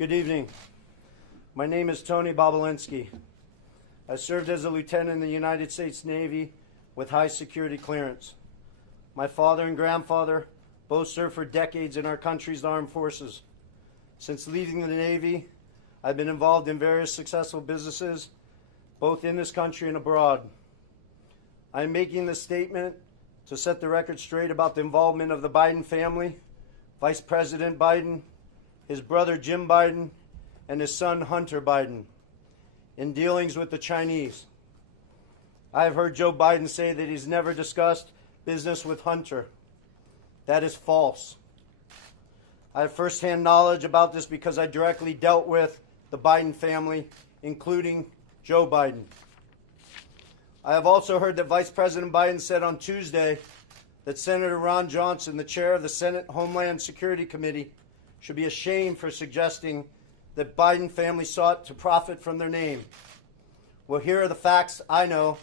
Good evening. My name is Tony Bobolinsky. I served as a lieutenant in the United States Navy with high security clearance. My father and grandfather both served for decades in our country's armed forces. Since leaving the Navy, I've been involved in various successful businesses, both in this country and abroad. I am making this statement to set the record straight about the involvement of the Biden family, Vice President Biden, his brother Jim Biden, and his son Hunter Biden, in dealings with the Chinese. I have heard Joe Biden say that he's never discussed business with Hunter. That is false. I have firsthand knowledge about this because I directly dealt with the Biden family, including Joe Biden. I have also heard that Vice President Biden said on Tuesday that Senator Ron Johnson, the chair of the Senate Homeland Security Committee, should be ashamed for suggesting that Biden family sought to profit from their name. Well, here are the facts I know,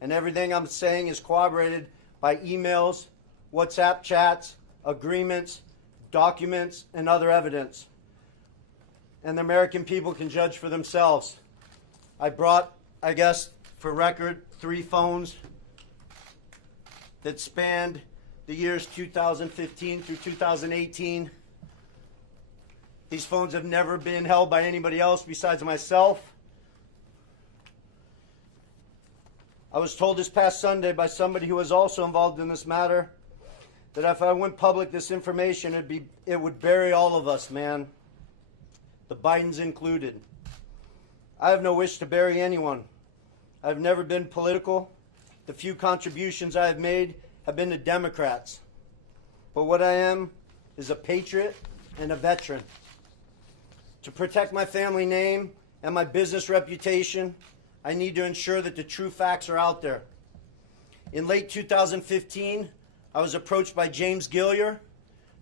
and everything I'm saying is corroborated by emails, WhatsApp chats, agreements, documents, and other evidence. And the American people can judge for themselves. I brought, I guess, for record, 3 phones that spanned the years 2015 through 2018. These phones have never been held by anybody else besides myself. I was told this past Sunday by somebody who was also involved in this matter that if I went public this information, it would bury all of us, man. The Bidens included. I have no wish to bury anyone. I've never been political. The few contributions I have made have been to Democrats. But what I am is a patriot and a veteran. To protect my family name and my business reputation, I need to ensure that the true facts are out there. In late 2015, I was approached by James Gilliar,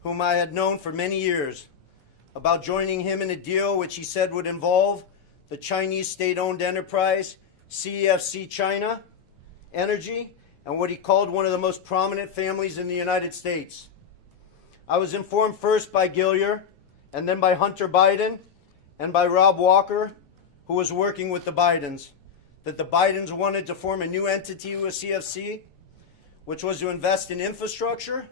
whom I had known for many years, about joining him in a deal which he said would involve the Chinese state-owned enterprise CEFC China Energy and what he called one of the most prominent families in the United States. I was informed first by Gilliar and then by Hunter Biden and by Rob Walker, who was working with the Bidens, that the Bidens wanted to form a new entity with CFC, which was to invest in infrastructure,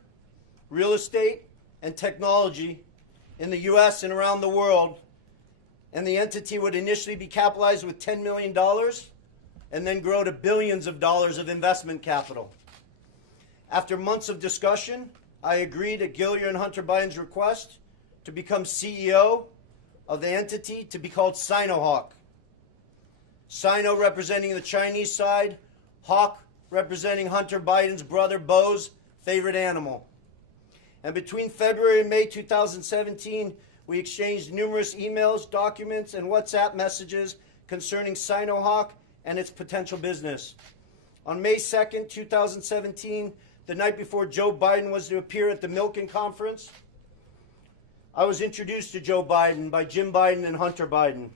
real estate, and technology in the U.S. and around the world. And the entity would initially be capitalized with $10 million and then grow to billions of dollars of investment capital. After months of discussion, I agreed at Gilliar and Hunter Biden's request to become CEO of the entity to be called Sino-Hawk. Sino representing the Chinese side, Hawk representing Hunter Biden's brother Bo's favorite animal. And between February and May 2017, we exchanged numerous emails, documents, and WhatsApp messages concerning Sino-Hawk and its potential business. On May 2nd, 2017, the night before Joe Biden was to appear at the Milken Conference, I was introduced to Joe Biden by Jim Biden and Hunter Biden.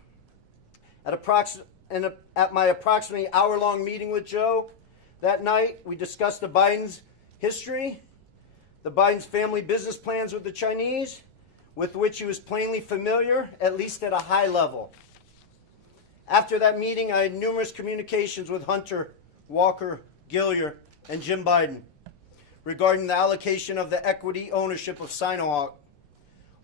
At my approximately hour-long meeting with Joe that night, we discussed the Biden's history, the Biden's family business plans with the Chinese, with which he was plainly familiar, at least at a high level. After that meeting, I had numerous communications with Hunter, Walker, Gilliar, and Jim Biden regarding the allocation of the equity ownership of Sino-Hawk.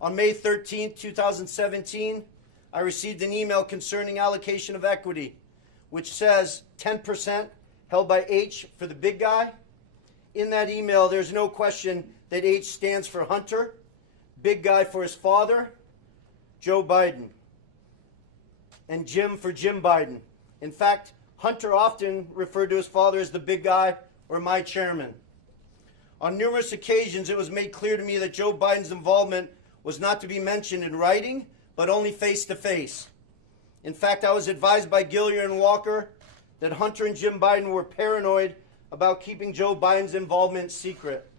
On May 13, 2017, I received an email concerning allocation of equity, which says 10% held by H for the big guy. In that email, there's no question that H stands for Hunter, big guy for his father, Joe Biden, and Jim for Jim Biden. In fact, Hunter often referred to his father as the big guy or my chairman. On numerous occasions, it was made clear to me that Joe Biden's involvement was not to be mentioned in writing, but only face-to-face. In fact, I was advised by Gilliar and Walker that Hunter and Jim Biden were paranoid about keeping Joe Biden's involvement secret.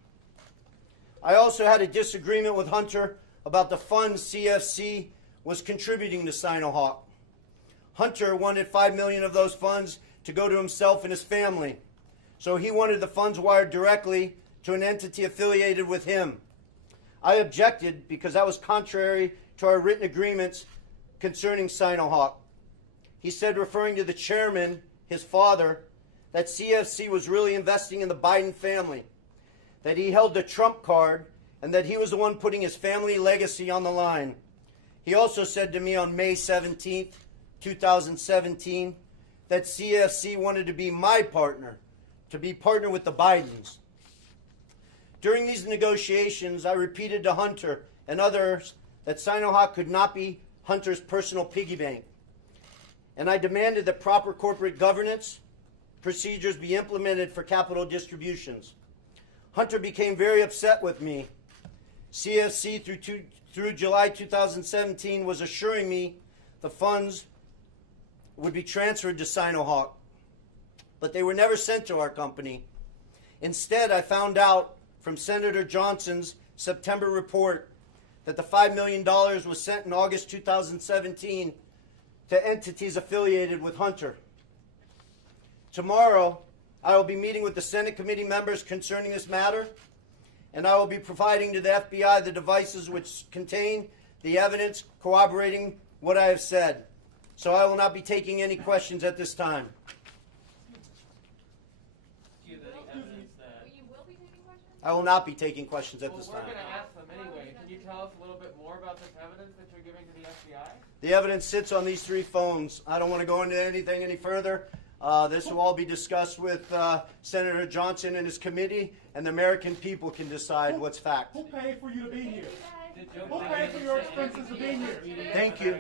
I also had a disagreement with Hunter about the funds CFC was contributing to Sino-Hawk. Hunter wanted $5 million of those funds to go to himself and his family, so he wanted the funds wired directly to an entity affiliated with him. I objected because that was contrary to our written agreements concerning Sino-Hawk. He said, referring to the chairman, his father, that CFC was really investing in the Biden family, that he held the trump card, and that he was the one putting his family legacy on the line. He also said to me on May 17th, 2017, that CFC wanted to be my partner, to be partner with the Bidens. During these negotiations, I repeated to Hunter and others that Sino-Hawk could not be Hunter's personal piggy bank. And I demanded that proper corporate governance procedures be implemented for capital distributions. Hunter became very upset with me. CFC through July 2017 was assuring me the funds would be transferred to Sino-Hawk, but they were never sent to our company. Instead, I found out from Senator Johnson's September report that the $5 million was sent in August 2017 to entities affiliated with Hunter. Tomorrow, I will be meeting with the Senate committee members concerning this matter, and I will be providing to the FBI the devices which contain the evidence corroborating what I have said. So I will not be taking any questions at this time. I will not be taking questions at this time. We're going to ask them anyway. Can you tell us a little bit more about this evidence that you're giving to the FBI? The evidence sits on these 3 phones. I don't want to go into anything any further. This will all be discussed with Senator Johnson and his committee, and the American people can decide what's fact. Who paid for you to be here? Who paid for your expenses to be here? Thank you.